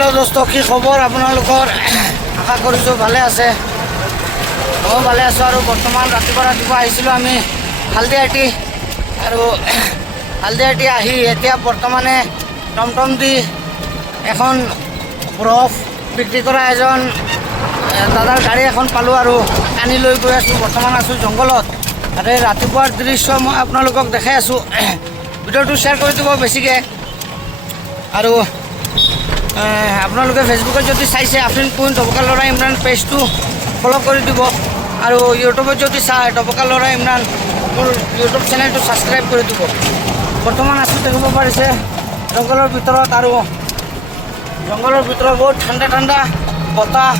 Hello दोस्तों की खबर आपनलोकर आशा करिছো ভালে আছে মই ভালে আছো আৰু বৰ্তমান ৰাতিপুৱা আহিছিলো আমি হালদিয়াটি আৰু হালদিয়াটি আহি এতিয়া বৰ্তমানে টমটম দি এখন বৰফ বিক্ৰী কৰা এজন দাদাৰ গাড়ী এখন পালো আৰু আনি লৈ গৈ আছো বৰ্তমান আছো জংগলত আৰু ৰাতিপুৱাৰ দৃশ্য মই আপোনালোকক দেখাই আছো ভিডিঅ'টো শ্বেয়াৰ কৰি দিব বেছিকৈ আৰু আপোনালোকে ফেচবুকত যদি চাইছে আফৰিন কুইন ডবকা ল'ৰা ইমৰান পেজটো ফ'ল' কৰি দিব আৰু ইউটিউবত যদি চাই ডবকা ল'ৰা ইমৰান মোৰ ইউটিউব চেনেলটো ছাবস্ক্ৰাইব কৰি দিব বৰ্তমান আছোঁ দেখিব পাৰিছে জংঘলৰ ভিতৰত আৰু জংঘলৰ ভিতৰত বহুত ঠাণ্ডা ঠাণ্ডা বতাহ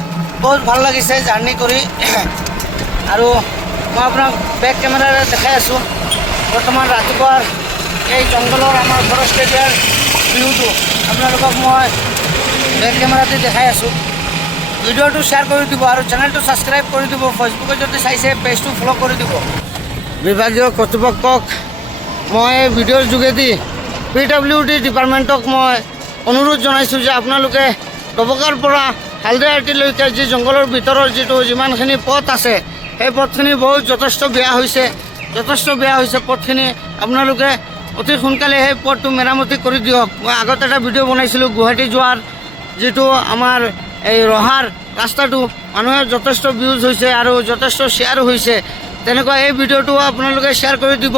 বহুত ভাল লাগিছে জাৰ্ণি কৰি আৰু মই আপোনাক বেক কেমেৰাৰে দেখাই আছোঁ বৰ্তমান ৰাতিপুৱাৰ এই জংঘলৰ আমাৰ ফৰেষ্ট এৰিয়াৰ ভিউটো আপোনালোকক মই বেক কেমেৰাতে দেখাই আছোঁ ভিডিঅ'টো শ্বেয়াৰ কৰি দিব আৰু চেনেলটো ছাবস্ক্ৰাইব কৰি দিব ফেচবুকত যদি চাইছে পেজটো ফ'ল' কৰি দিব বিভাগীয় কৰ্তৃপক্ষক মই ভিডিঅ'ৰ যোগেদি PWD ডিপাৰ্টমেণ্টক মই অনুৰোধ জনাইছোঁ যে আপোনালোকে ডবকাৰ পৰা হালদিয়াটিলৈকে যি জংঘলৰ ভিতৰৰ যিমানখিনি পথ আছে সেই পথখিনি বহুত যথেষ্ট বেয়া হৈছে পথখিনি আপোনালোকে অতি সোনকালে সেই পথটো মেৰামতি কৰি দিয়ক মই আগত এটা ভিডিঅ' বনাইছিলোঁ গুৱাহাটী যোৱাৰ যিটো আমাৰ এই ৰহাৰ ৰাস্তাটো মানুহে যথেষ্ট ভিউজ হৈছে আৰু যথেষ্ট শ্বেয়াৰ হৈছে তেনেকুৱা এই ভিডিঅ'টো আপোনালোকে শ্বেয়াৰ কৰি দিব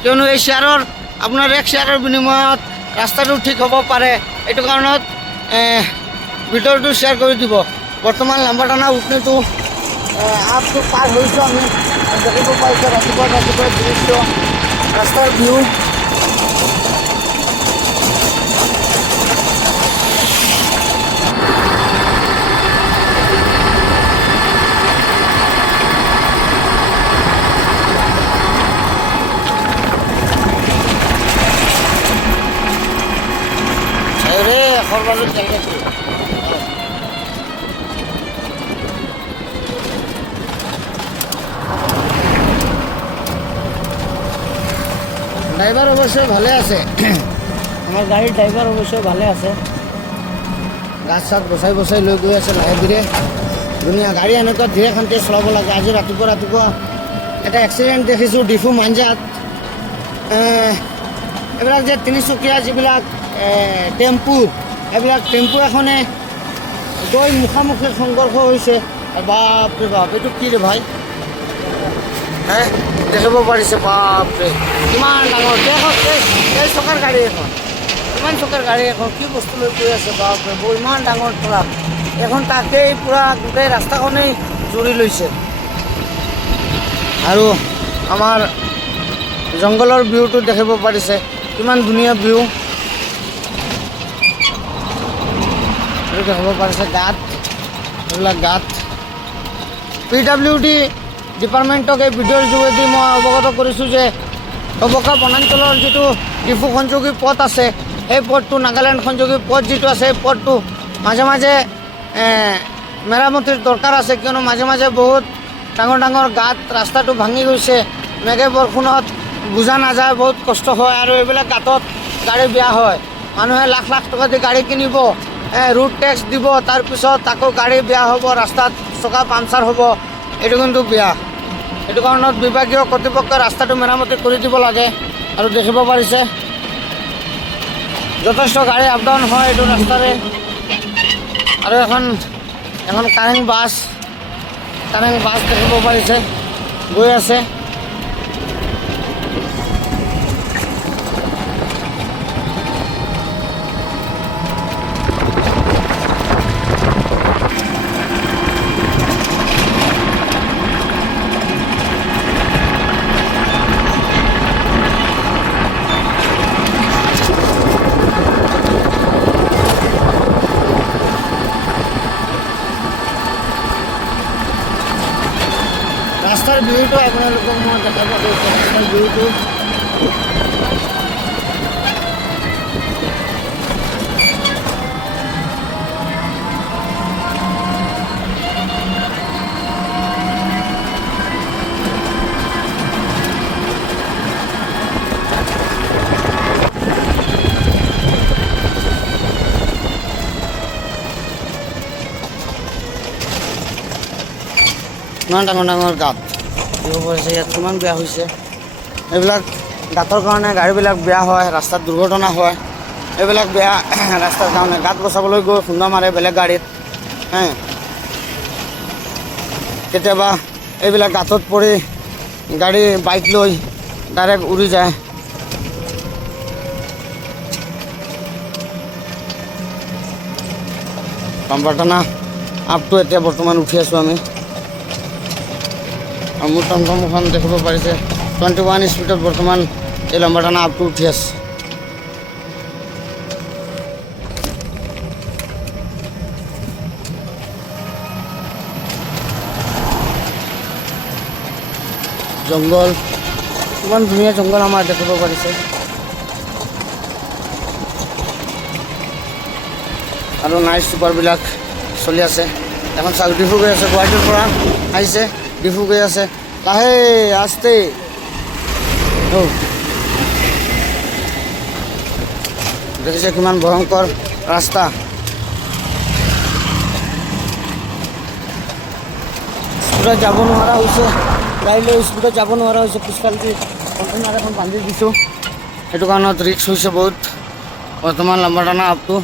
কিয়নো এই শ্বেয়াৰৰ আপোনাৰ এক শ্বেয়াৰৰ বিনিময়ত ৰাস্তাটো ঠিক হ'ব পাৰে এইটো কাৰণত ভিডিঅ'টো শ্বেয়াৰ কৰি দিব বৰ্তমান লাম্বাটানা উঠনিটো আপটো পাৰ হৈছোঁ আমি দেখিব পাইছোঁ ৰাতিপুৱা দৃশ্য ৰাস্তাৰ ভিউ ড্ৰাইভাৰ অৱশ্যে ভালে আছে আমাৰ গাড়ীৰ ড্ৰাইভাৰ অৱশ্যে ভালে আছে গাছ চাত বচাই লৈ গৈ আছে লাহে ধীৰে ধুনীয়া গাড়ী এনেকুৱা ধীৰে শান্তিৰে চলাব লাগে আজি ৰাতিপুৱা এটা এক্সিডেণ্ট দেখিছোঁ ডিফু মাঞ্জাত এইবিলাক যে তিনিচকীয়া যিবিলাক টেম্পু এইবিলাক টেম্পু এখনে গৈ মুখামুখি সংঘৰ্ষ হৈছে বাপৰে বাপ এইটো কি ৰে ভাই দেখিব পাৰিছে বাপৰে কিমান ডাঙৰ এই চকাৰ গাড়ী এখন ইমান চকাৰ গাড়ী এখন কি বস্তু লৈ গৈ আছে বাপৰে বহু ইমান ডাঙৰ ট্ৰাক এখন তাকেই পূৰা গোটেই ৰাস্তাখনেই জুৰি লৈছে আৰু আমাৰ জংঘলৰ ভিউটো দেখিব পাৰিছে কিমান ধুনীয়া ভিউ দেখিব পাৰিছে গাঁত এইবিলাক গাঁত PWD ডিপাৰ্টমেণ্টক এই ভিডিঅ'ৰ যোগেদি মই অৱগত কৰিছোঁ যে ডবকা বনাঞ্চলৰ যিটো ডিফু সংযোগী পথ আছে সেই পথটো নাগালেণ্ড সংযোগী পথ যিটো আছে সেই পথটো মাজে মাজে মেৰামতিৰ দৰকাৰ আছে কিয়নো মাজে মাজে বহুত ডাঙৰ গাঁত ৰাস্তাটো ভাঙি গৈছে মেঘে বৰষুণত বুজা নাযায় বহুত কষ্ট হয় আৰু এইবিলাক গাঁতত গাড়ী বেয়া হয় মানুহে লাখ টকা দি গাড়ী কিনিব ৰুট টেক্স দিব তাৰপিছত আকৌ গাড়ী বেয়া হ'ব ৰাস্তাত চকা পামচাৰ হ'ব এইটো কিন্তু বেয়া এইটো কাৰণত বিভাগীয় কৰ্তৃপক্ষই ৰাস্তাটো মেৰামতি কৰি দিব লাগে আৰু দেখিব পাৰিছে যথেষ্ট গাড়ী আপ ডাউন হয় এইটো ৰাস্তাৰে আৰু এখন কাৰেং বাছ দেখিব পাৰিছে গৈ আছে ৰাস্তাৰ ভিউটো আপোনালোকক মই দেখাব গৈছোঁ ৰাস্তাৰ ভিউটো ইমান ডাঙৰ ডাঙৰ গাঁত দিব পাৰিছে। ইয়াত কিমান বেয়া হৈছে। এইবিলাক গাঁতৰ কাৰণে গাড়ীবিলাক বেয়া হয়, ৰাস্তাত দুৰ্ঘটনা হয়। এইবিলাক বেয়া ৰাস্তাৰ কাৰণে গাঁত বচাবলৈ গৈ খুন্দা মাৰে বেলেগ গাড়ীত। কেতিয়াবা এইবিলাক গাঁতত পৰি গাড়ী বাইক লৈ ডাইৰেক্ট উৰি যায়। পাম্পাৰটানা আপটো এতিয়া বৰ্তমান উঠি আছোঁ আমি। আৰু মোৰ টমটমখন দেখিব পাৰিছে 21 স্পীডত বৰ্তমান এই লম্বাটানা আপটো উঠি আছে। জংঘল ইমান ধুনীয়া জংঘল আমাৰ দেখিব পাৰিছে। আৰু নাইট চুপাৰবিলাক চলি আছে। এখন চাল ডিফু গৈ আছে, গুৱাহাটীৰ পৰা আহিছে, ডিফু গৈ আছে লাহে আস্তে। দেখিছে কিমান ভয়ংকৰ ৰাস্তা। স্কুলত যাব নোৱাৰা হৈছে, গাড়ী লৈ স্কুলত যাব নোৱাৰা হৈছে। পিছফালেদি কণ্টেইনাৰ এখন বান্ধি দিছোঁ, সেইটো কাৰণত ৰিক্স হৈছে বহুত। বৰ্তমান লম্বাটানা আপটো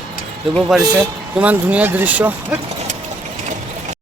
দিব পাৰিছে। কিমান ধুনীয়া দৃশ্য।